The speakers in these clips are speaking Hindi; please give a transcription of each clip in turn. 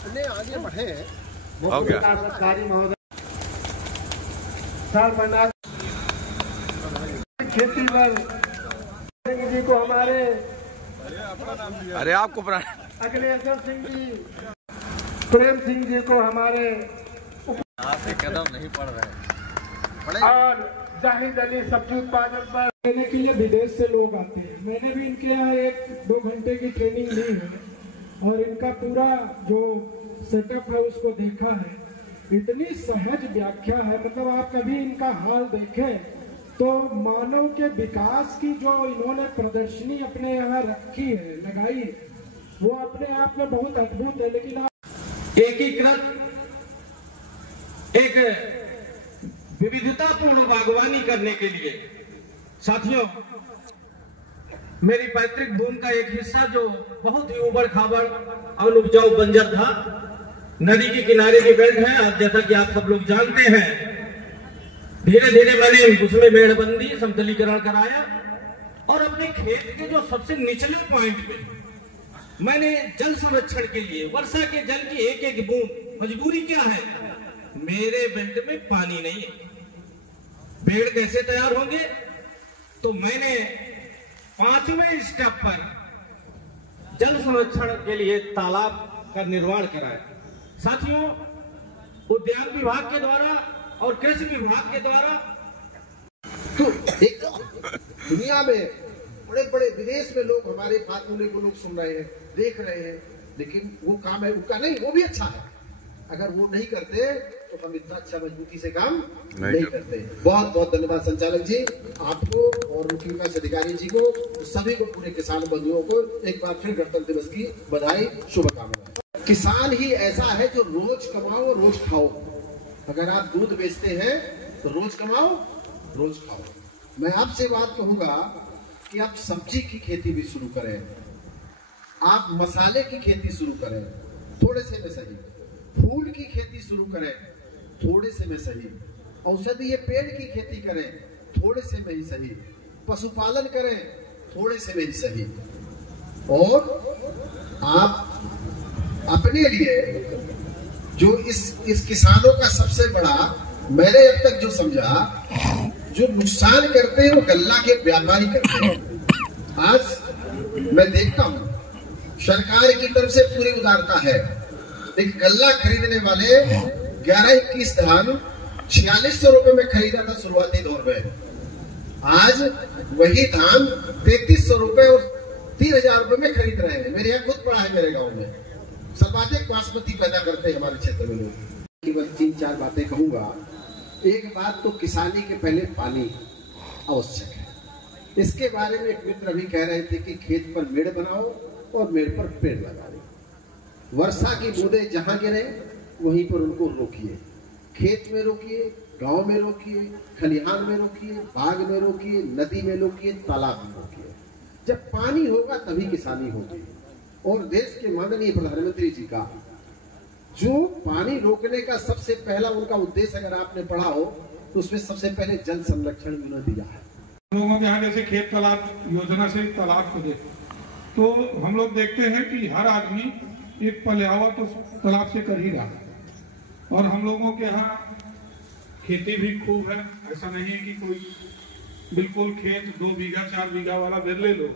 अपने आगे बढ़े। हो गया सरकारी महोदय साल बना खेती पर जी को हमारे अरे आपको अखिलेश्वर सिंह जी, प्रेम सिंह जी को हमारे कदम नहीं पड़ रहे और जाहिद अली सब्जी उत्पादन पर लेने के लिए विदेश से लोग आते हैं। मैंने भी इनके यहाँ 1-2 घंटे की ट्रेनिंग ली है और इनका पूरा जो सेटअप है उसको देखा है। इतनी सहज व्याख्या है, मतलब आप कभी इनका हाल देखें तो मानव के विकास की जो इन्होंने प्रदर्शनी अपने यहाँ रखी है, लगाई है, वो अपने आप में बहुत अद्भुत है। लेकिन आप एकीकृत एक विविधतापूर्ण बागवानी करने के लिए साथियों, मेरी पैतृक भूमि का एक हिस्सा जो बहुत ही उबड़ खाबड़ और उपजाऊ बंजर था, नदी के किनारे की बेल्ट है। आज जैसा कि आप सब लोग जानते हैं, धीरे धीरे मैंने उसमें मेड़बंदी समतलीकरण कराया और अपने खेत के जो सबसे निचले पॉइंट पे मैंने जल संरक्षण के लिए वर्षा के जल की एक एक बूंद, मजबूरी क्या है, मेरे बेल्ट में पानी नहीं है, पेड़ कैसे तैयार होंगे, तो मैंने 5वें स्टेप पर जल संरक्षण के लिए तालाब का निर्माण कराया। साथियों, उद्यान विभाग के द्वारा और कृषि विभाग के द्वारा तो एक दुनिया में बड़े बड़े विदेश में लोग हमारे बात बोलने को लोग सुन रहे हैं, देख रहे हैं, लेकिन वो काम है उनका नहीं, वो भी अच्छा है। अगर वो नहीं करते तो हम इतना अच्छा मजबूती से काम नहीं करते। बहुत बहुत धन्यवाद संचालक जी, आपको और उनके विकास अधिकारी जी को, सभी को, पूरे किसान बंधुओं को एक बार फिर गणतंत्र दिवस की बधाई, शुभकामनाएं। किसान ही ऐसा है जो रोज कमाओ रोज खाओ। अगर आप दूध बेचते हैं तो रोज कमाओ रोज खाओ। मैं आपसे बात कहूंगा कि आप सब्जी की खेती भी शुरू करें, आप मसाले की खेती शुरू करें, थोड़े से में सही, फूल की खेती शुरू करें, थोड़े से में सही, औषधीय पेड़ की खेती करें, थोड़े से में ही सही, पशुपालन करें, थोड़े से में ही सही, और आप अपने लिए जो इस किसानों का सबसे बड़ा, मैंने अब तक जो समझा, जो नुकसान करते हैं वो गल्ला के व्यापारी करते हैं। आज मैं देखता हूं सरकार की तरफ से पूरी उदारता है, लेकिन गल्ला खरीदने वाले 11-21 धान 4600 रुपए में खरीदा था शुरुआती दौर में, आज वही धान 3300 रुपए और 3000 रुपए में खरीद रहे हैं। मेरे यहाँ खुद पड़ा है, मेरे गांव में सर्वाधिक बासमती पैदा करते हैं हमारे क्षेत्र में लोग। केवल 3-4 बातें कहूंगा। एक बात तो किसानी के पहले पानी आवश्यक है। इसके बारे में एक मित्र अभी कह रहे थे कि खेत पर मेड़ बनाओ और मेड़ पर पेड़ लगाओ। वर्षा की बूंदें जहां गिरे वहीं पर उनको रोकिए, खेत में रोकिए, गांव में रोकिए, खलिहान में रोकिए, बाग में रोकिए, नदी में रोकिए, तालाब में रोकिए। जब पानी होगा तभी किसानी होगी। और देश के माननीय प्रधानमंत्री जी का जो पानी रोकने का सबसे पहला उनका उद्देश्य अगर आपने पढ़ा हो तो उसमें सबसे पहले जल संरक्षण उन्होंने दिया है। लोगों के यहाँ जैसे खेत तालाब योजना से तालाब को देखो तो हम लोग देखते हैं कि हर आदमी एक पलियावा तो तालाब से कर ही रहा है, और हम लोगों के यहाँ खेती भी खूब है। ऐसा नहीं है कि कोई बिल्कुल खेत 2 बीघा 4 बीघा वाला बिरले लोग,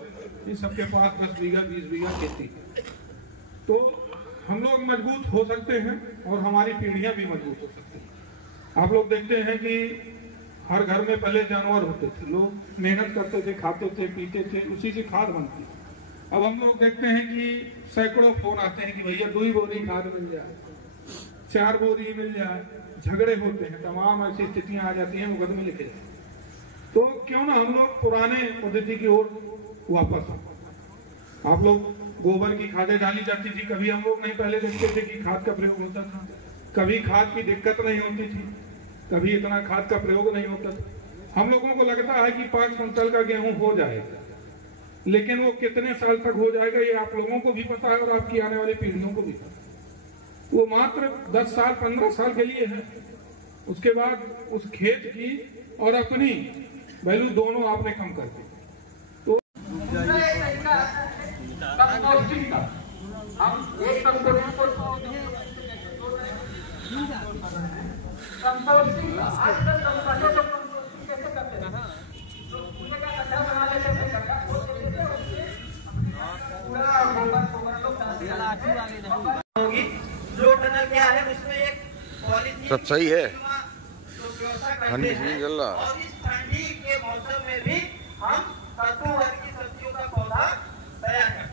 ये सबके पास 10 बीघा 20 बीघा खेती है। तो हम लोग मजबूत हो सकते हैं और हमारी पीढ़ियां भी मजबूत हो सकती हैं। आप लोग देखते हैं कि हर घर में पहले जानवर होते थे, लोग मेहनत करते थे, खाते थे, पीते थे, उसी से खाद बनती है। अब हम लोग देखते हैं कि सैकड़ों फोन आते हैं कि भैया 2 बोरी खाद मिल जाए, 4 बोरी मिल जाए, झगड़े होते हैं, तमाम ऐसी स्थितियां आ जाती हैं, मुकदमे लिखे जाते हैं। तो क्यों ना हम लोग पुराने पद्धति की ओर वापस आए। आप लोग गोबर की खादें डाली जाती थी, कभी हम लोग नहीं पहले देखते थे कि खाद का प्रयोग होता था, कभी खाद की दिक्कत नहीं होती थी, कभी इतना खाद का प्रयोग नहीं होता था। हम लोगों को लगता है कि 5 क्विंटल का गेहूं हो जाएगा, लेकिन वो कितने साल तक हो जाएगा ये आप लोगों को भी पता है और आपकी आने वाली पीढ़ियों को भी पता है। वो मात्र 10 साल 15 साल के लिए है। उसके बाद उस खेत की और अपनी वैल्यू दोनों आपने कम कर दी। तो हम एक सब सही है। ठंडी सीजन चल रहा। और इस ठंडी के मौसम में भी हम कद्दू वर्गीय सब्जियों का पौधा तैयार करते हैं।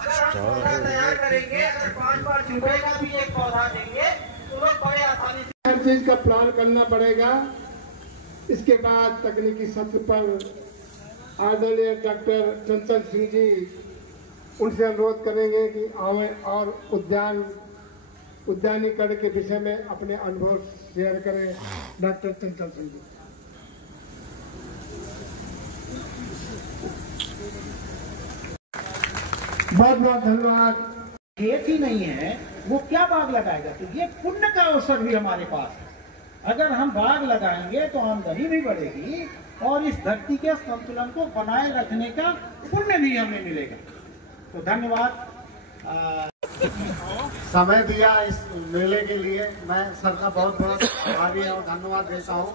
अगर हम पौधा तैयार करेंगे, अगर 5 बार चुभेगा भी एक पौधा देंगे तो लोग बड़े आसानी से हर चीज का प्लान करना पड़ेगा। इसके बाद तकनीकी सत्र पर आदरणीय डॉक्टर चंचल सिंह जी, उनसे अनुरोध करेंगे कि आवे और उद्यानीकरण के विषय में अपने अनुभव शेयर करें। डॉक्टर चंचल सिंह जी। बहुत बहुत धन्यवाद। खेत ही नहीं है वो क्या बाग लगाएगा? तो ये पुण्य का अवसर भी हमारे पास है। अगर हम बाग लगाएंगे तो आमदनी भी बढ़ेगी और इस धरती के संतुलन को बनाए रखने का पुण्य भी हमें मिलेगा। तो धन्यवाद। समय दिया इस मेले के लिए मैं सर का बहुत बहुत आभारी और धन्यवाद देता हूँ।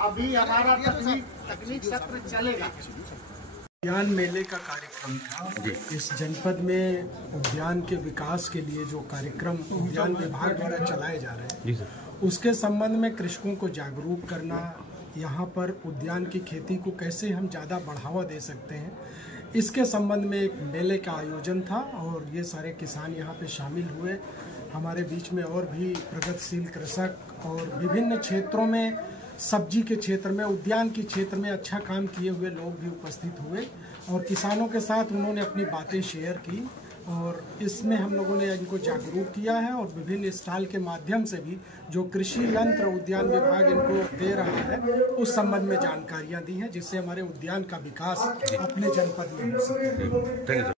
अभी हमारा तकनीक सत्र चलेगा। उद्यान मेले का कार्यक्रम था। इस जनपद में उद्यान के विकास के लिए जो कार्यक्रम उद्यान विभाग द्वारा चलाए जा रहे हैं, उसके संबंध में कृषकों को जागरूक करना, यहाँ पर उद्यान की खेती को कैसे हम ज़्यादा बढ़ावा दे सकते हैं, इसके संबंध में एक मेले का आयोजन था और ये सारे किसान यहाँ पे शामिल हुए। हमारे बीच में और भी प्रगतिशील कृषक और विभिन्न क्षेत्रों में, सब्जी के क्षेत्र में, उद्यान के क्षेत्र में अच्छा काम किए हुए लोग भी उपस्थित हुए और किसानों के साथ उन्होंने अपनी बातें शेयर की और इसमें हम लोगों ने इनको जागरूक किया है और विभिन्न स्टॉल के माध्यम से भी जो कृषि यंत्र उद्यान विभाग इनको दे रहा है उस संबंध में जानकारियां दी हैं, जिससे हमारे उद्यान का विकास अपने जनपद में हो सके।